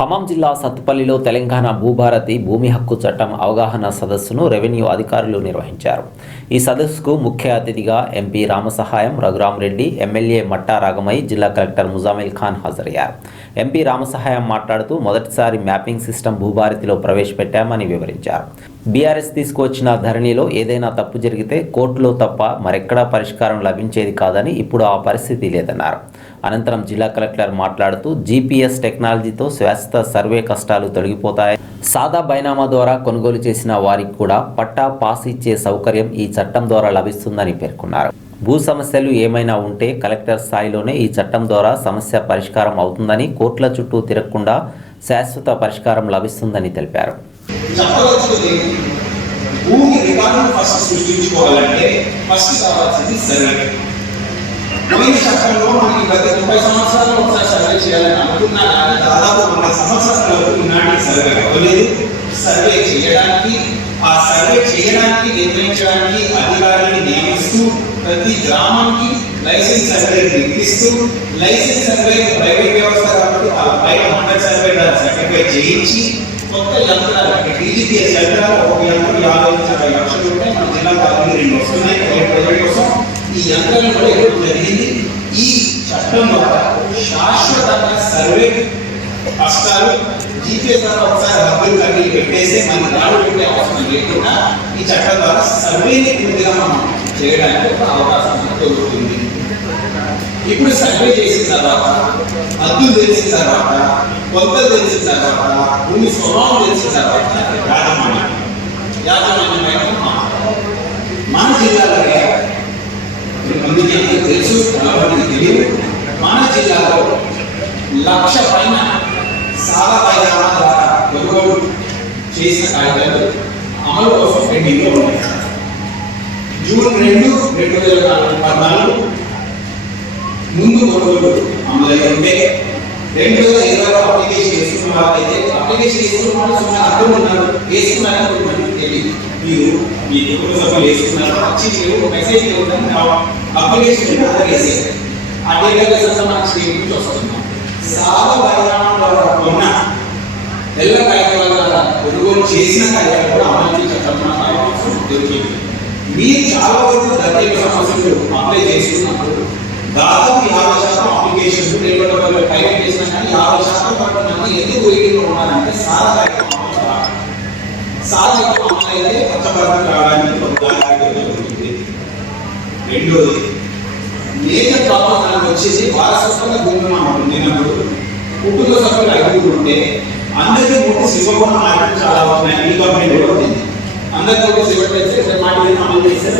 ఖమ్మం జిల్లా సత్తుపల్లిలో తెలంగాణ భూభారతి భూమి హక్కు చట్టం అవగాహన సదస్సును రెవెన్యూ అధికారులు నిర్వహించారు. ఈ సదస్సుకు ముఖ్య అతిథిగా ఎంపీ రామసహాయం రఘురామరెడ్డి ఎమ్మెల్యే మట్టా రాగమయ్య జిల్లా కలెక్టర్ ముజామిల్ ఖాన్ హాజరయ్యారు. ఎంపీ రామసహాయం మాట్లాడుతూ మొదటిసారి మ్యాపింగ్ సిస్టమ్ భూభారతిలో ప్రవేశపెట్టామని వివరించారు. బీఆర్ఎస్ తీసుకువచ్చిన ధరణిలో ఏదైనా తప్పు జరిగితే కోర్టులో తప్ప మరెక్కడా పరిష్కారం లభించేది కాదని ఇప్పుడు ఆ పరిస్థితి లేదన్నారు. అనంతరం జిల్లా కలెక్టర్ మాట్లాడుతూ జీపీఎస్ టెక్నాలజీతో శాశ్వత సర్వే కష్టాలు తొలగిపోతాయి. సాదా బైనామా ద్వారా కొనుగోలు చేసిన వారికి కూడా పట్టా పాస్ ఇచ్చే సౌకర్యం ఈ చట్టం ద్వారా లభిస్తుందని పేర్కొన్నారు. భూ సమస్యలు ఏమైనా ఉంటే కలెక్టర్ స్థాయిలోనే ఈ చట్టం ద్వారా సమస్య పరిష్కారం అవుతుందని కోర్టుల చుట్టూ తిరగకుండా శాశ్వత పరిష్కారం లభిస్తుందని తెలిపారు. భూమి రికార్డు ఫస్ట్ సృష్టించుకోవాలంటే ఫస్ట్ కావాల్సింది సర్వే పోయిన చట్టంలో మనకి గత ముప్పై సంవత్సరాలు ఒకసారి సర్వే చేయాలని అనుకున్నా దాదాపు వంద సంవత్సరాల వరకు నాటి సర్వే అవ్వలేదు సర్వే చేయడానికి ఆ సర్వే చేయడానికి నిర్ణయించడానికి అధికారులను నియమిస్తూ ప్రతి గ్రామానికి లైసెన్స్ సర్వే నిర్మిస్తూ లైసెన్స్ సర్వే ప్రైవేట్ వ్యవస్థ కాబట్టి ఆ పైన హండ్రెడ్ సర్వే సర్టిఫై చేయించి కొత్త యంత్రాలు అంటే డీజీపీఎస్ యంత్రాలు ఒక యంత్రం యాభై నుంచి అరవై లక్షలు ఉంటాయి మన జిల్లా పాలన రెండు వస్తున్నాయి ఈ యంత్రాలు కూడా ఇవ్వడం జరిగింది? ఈ చట్టం ద్వారా శాశ్వతంగా సర్వే కష్టాలు జీపీఎస్ ద్వారా ఒకసారి డబ్బులు కట్టి పెట్టేసి మన దాడు పెట్టే అవసరం లేకుండా ఈ చట్టం ద్వారా సర్వేని పూర్తిగా మనం చేయడానికి ఒక అవకాశం దొరుకుతుంది. ఇప్పుడు సర్వే చేసిన తర్వాత హద్దులు తెలిసిన తర్వాత కొలతలు తెలిసిన తర్వాత భూమి స్వభావం తెలిసిన తర్వాత యాజమాన్యం. యాజమాన్యమైన మాట. మన జిల్లాలో మందికి అందరికీ తెలుసు చాలా మన జిల్లాలో లక్ష పైన సాల పైన ద్వారా కొనుగోలు చేసిన కాగితాలు అమలు కోసం పెండింగ్లో ఉన్నాయి. జూన్ రెండు రెండు వేల నాలుగు పద్నాలుగు ముందు కొనుగోలు అమలై ఉంటే రెండు వేల ఇరవైలో అప్లికేషన్ వేసుకున్న వాళ్ళైతే అప్లికేషన్ వేసుకున్న వాళ్ళు సుమారు అర్థం ఉన్నారు. వేసుకున్నారు తెలియదు. మీరు మీ కుటుంబ సభ్యులు వేసుకున్నారు. వచ్చి మీరు మెసేజ్ ఇవ్వడం అప్లికేషన్ ఆర్డర్ వేసేయాలి ఆ డేటాబేస్ మనకి నుంచి వస్తుంది. సాధ పరిణామం ద్వారా ఉన్న తెల్ల కాగితాల ద్వారా కొనుగోలు చేసిన కాగితాలు కూడా అమలు చట్టం దొరికింది మీరు చాలా వరకు దళిత సమస్యలు అప్లై చేసుకున్నప్పుడు దాదాపు యాభై శాతం అప్లికేషన్స్ లేకపోతే వాళ్ళు పైన చేసినా కానీ యాభై శాతం పట్ల మంది ఎందుకు వెయిటింగ్లో ఉన్నారంటే సాధ సాధారణ అమలు అయితే పచ్చబడడం రావడానికి ఒక రెండోది వచ్చేసి వారసత్వంగా భూమి మనం కుటుంబ సభ్యులు ఐదుగురు ఉంటే అందరికీ ముట్టి శివగుణ మార్పులు చాలా ఉన్నాయి ఈ గవర్నమెంట్ కూడా ఉంది. అందరికీ ఒక అయితే మాట అమలు చేస్తే